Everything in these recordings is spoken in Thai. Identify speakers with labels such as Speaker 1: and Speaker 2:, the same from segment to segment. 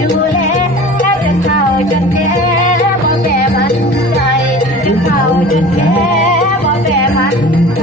Speaker 1: ดูแลแล้จะเข้าจนแก่บ่แม่มันใจจะเข้าจนแก่บ่แม่มันใจ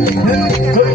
Speaker 1: Hey, hey, hey.